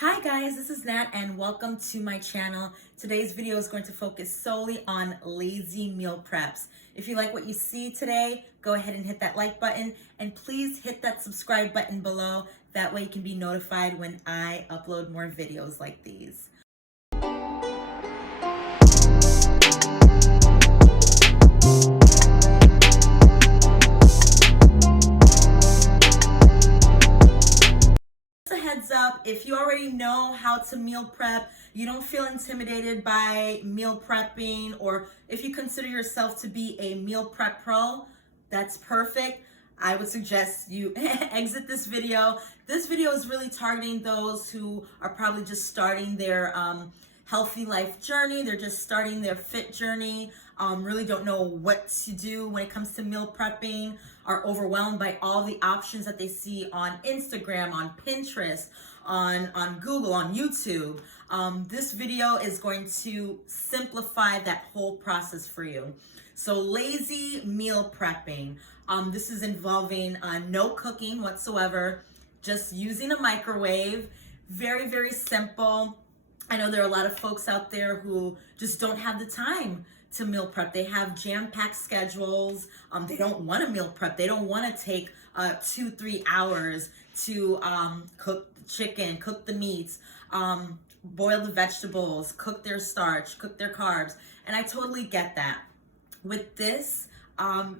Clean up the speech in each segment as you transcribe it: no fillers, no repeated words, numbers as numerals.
Hi guys, this is Nat and welcome to my channel. Today's video is going to focus solely on lazy meal preps. If you like what you see today, go ahead and hit that like button and please hit that subscribe button below. That way you can be notified when I upload more videos like these. Heads up, if you already know how to meal prep, you don't feel intimidated by meal prepping, or if you consider yourself to be a meal prep pro, that's perfect. I would suggest you exit this video. This video is really targeting those who are probably just starting their healthy life journey. They're just starting their fit journey, really don't know what to do when it comes to meal prepping, are overwhelmed by all the options that they see on Instagram, on Pinterest, on Google, on YouTube. This video is going to simplify that whole process for you. So lazy meal prepping. This is involving no cooking whatsoever, just using a microwave. Very, very simple. I know there are a lot of folks out there who just don't have the time to meal prep. They have jam-packed schedules. They don't want to meal prep. They don't want to take 2-3 hours to cook the chicken, cook the meats, boil the vegetables, cook their starch, cook their carbs. And I totally get that. With this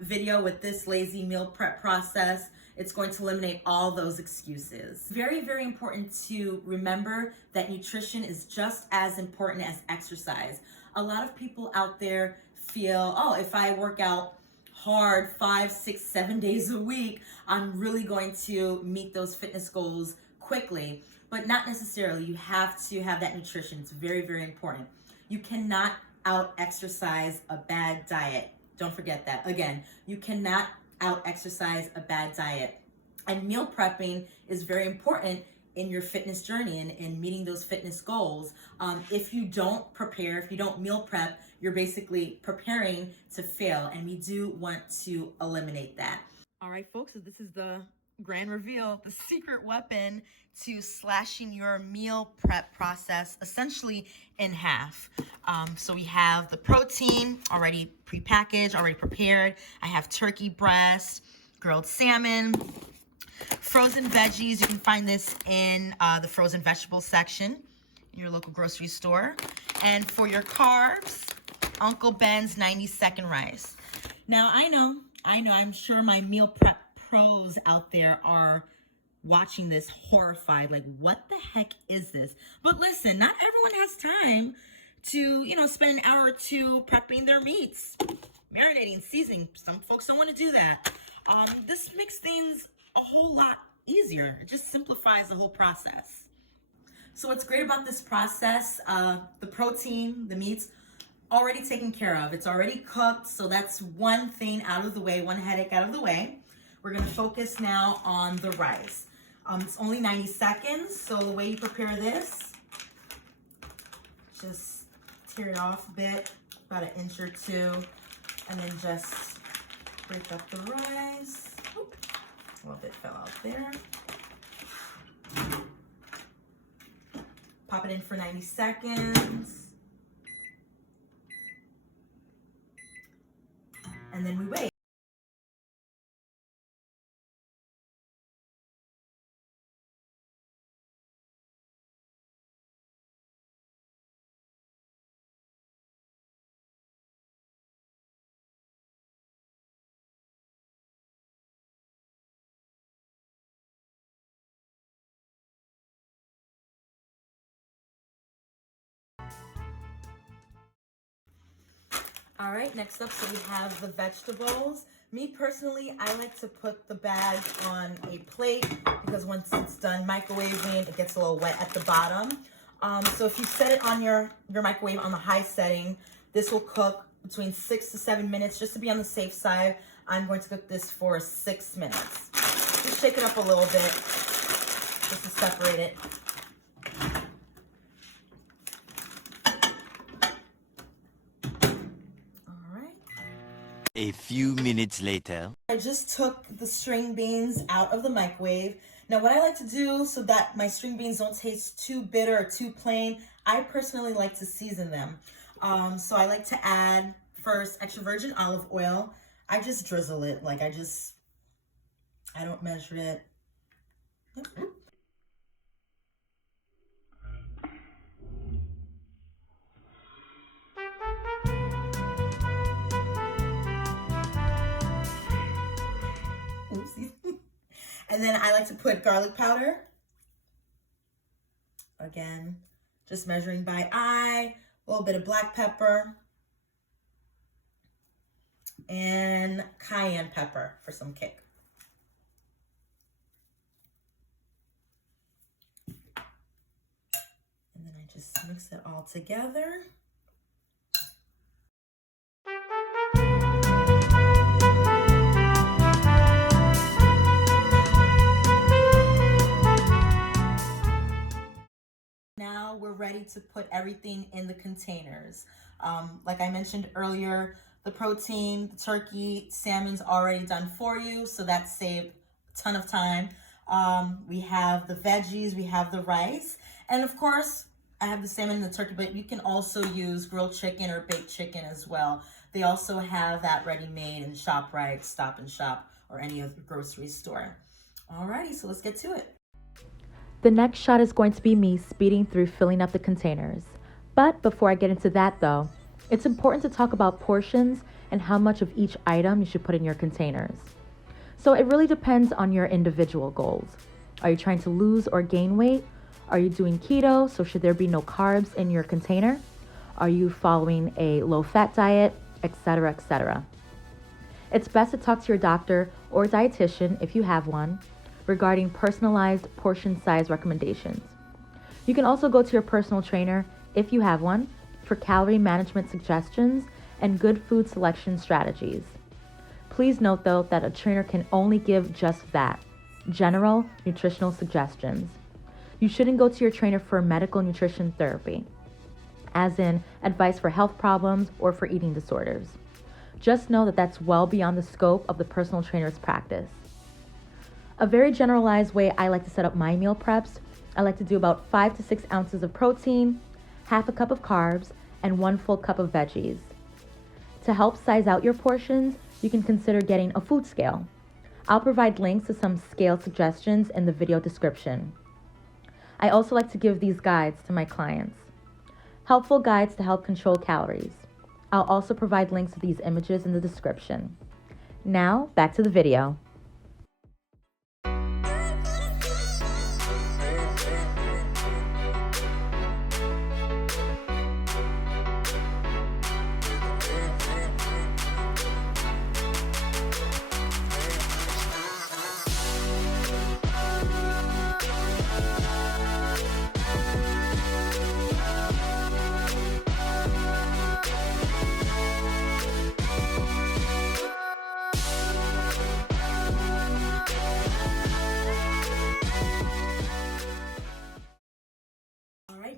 video, with this lazy meal prep process, it's going to eliminate all those excuses. Very, very important to remember that nutrition is just as important as exercise. A lot of people out there feel, oh, if I work out hard 5, 6, 7 days a week, I'm really going to meet those fitness goals quickly. But not necessarily. You have to have that nutrition. It's very, very important. You cannot out-exercise a bad diet. Don't forget that. Again, you cannot out-exercise a bad diet. And meal prepping is very important in your fitness journey and in meeting those fitness goals. If you don't prepare, if you don't meal prep, you're basically preparing to fail. And we do want to eliminate that. All right, folks, so this is the grand reveal, the secret weapon to slashing your meal prep process essentially in half. So we have the protein already prepackaged, already prepared. I have turkey breast, grilled salmon, frozen veggies. You can find this in the frozen vegetables section in your local grocery store. And for your carbs, Uncle Ben's 90-second rice. Now, I know, I'm sure my meal prep pros out there are watching this horrified, like, what the heck is this? But listen, not everyone has time to, spend an hour or two prepping their meats, marinating, seasoning. Some folks don't want to do that. This makes things a whole lot easier. It just simplifies the whole process. So what's great about this process, the protein, the meats, already taken care of. It's already cooked, so that's one thing out of the way, one headache out of the way. We're gonna focus now on the rice. It's only 90 seconds, so the way you prepare this, just tear it off a bit, about 1 inch or 2, and then just break up the rice. Oop, a little bit fell out there. Pop it in for 90 seconds. And then we wait. All right, next up, so we have the vegetables. Me personally, I like to put the bag on a plate because once it's done microwaving, it gets a little wet at the bottom. So if you set it on your microwave on the high setting, this will cook between 6 to 7 minutes. Just to be on the safe side, I'm going to cook this for 6 minutes. Just shake it up a little bit just to separate it. A few minutes later. I just took the string beans out of the microwave. Now, what I like to do so that my string beans don't taste too bitter or too plain, I personally like to season them. So I like to add first extra virgin olive oil. I just drizzle it, like I don't measure it. Oopsies. And then I like to put garlic powder. Again, just measuring by eye, a little bit of black pepper, and cayenne pepper for some kick. And then I just mix it all together. Now we're ready to put everything in the containers. Like I mentioned earlier, the protein, the turkey, salmon's already done for you, so that saved a ton of time. We have the veggies, we have the rice, and of course, I have the salmon and the turkey, but you can also use grilled chicken or baked chicken as well. They also have that ready-made in ShopRite, Stop and Shop, or any other grocery store. Alrighty, so let's get to it. The next shot is going to be me speeding through filling up the containers. But before I get into that though, it's important to talk about portions and how much of each item you should put in your containers. So it really depends on your individual goals. Are you trying to lose or gain weight? Are you doing keto, so should there be no carbs in your container? Are you following a low-fat diet, etc., etc.? It's best to talk to your doctor or dietitian if you have one, regarding personalized portion size recommendations. You can also go to your personal trainer, if you have one, for calorie management suggestions and good food selection strategies. Please note though that a trainer can only give just that, general nutritional suggestions. You shouldn't go to your trainer for medical nutrition therapy, as in advice for health problems or for eating disorders. Just know that that's well beyond the scope of the personal trainer's practice. A very generalized way I like to set up my meal preps, I like to do about 5 to 6 ounces of protein, half a cup of carbs, and 1 full cup of veggies. To help size out your portions, you can consider getting a food scale. I'll provide links to some scale suggestions in the video description. I also like to give these guides to my clients. Helpful guides to help control calories. I'll also provide links to these images in the description. Now, back to the video.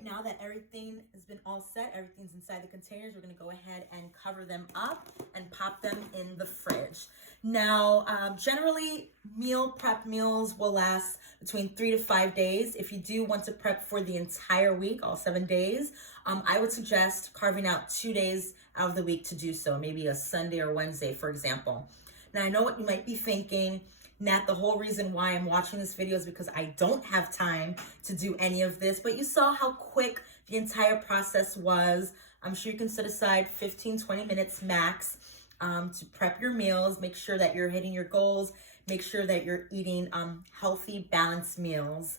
Now that everything has been all set, everything's inside the containers, we're gonna go ahead and cover them up and pop them in the fridge. Now, generally, meal prep meals will last between 3 to 5 days. If you do want to prep for the entire week, all 7 days, I would suggest carving out 2 days out of the week to do so, maybe a Sunday or Wednesday, for example. Now, I know what you might be thinking, Nat, the whole reason why I'm watching this video is because I don't have time to do any of this, but you saw how quick the entire process was. I'm sure you can set aside 15, 20 minutes max to prep your meals, make sure that you're hitting your goals, make sure that you're eating healthy, balanced meals.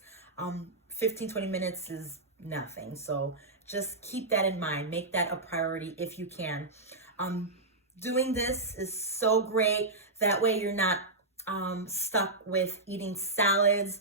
15, 20 minutes is nothing, so just keep that in mind. Make that a priority if you can. Doing this is so great. That way you're not stuck with eating salads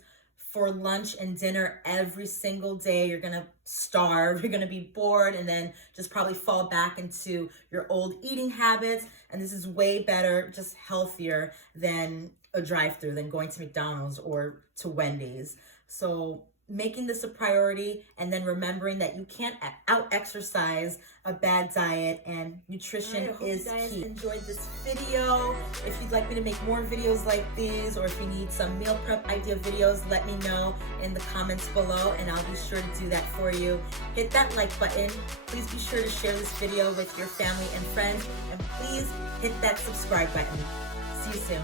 for lunch and dinner every single day. You're gonna starve, you're gonna be bored, and then just probably fall back into your old eating habits. And this is way better, just healthier than a drive-through, than going to McDonald's or to Wendy's. So making this a priority, and then remembering that you can't out-exercise a bad diet, and nutrition is key. Enjoyed this video. If you'd like me to make more videos like these, or if you need some meal prep idea videos, let me know in the comments below, and I'll be sure to do that for you. Hit that like button. Please be sure to share this video with your family and friends, and please hit that subscribe button. See you soon.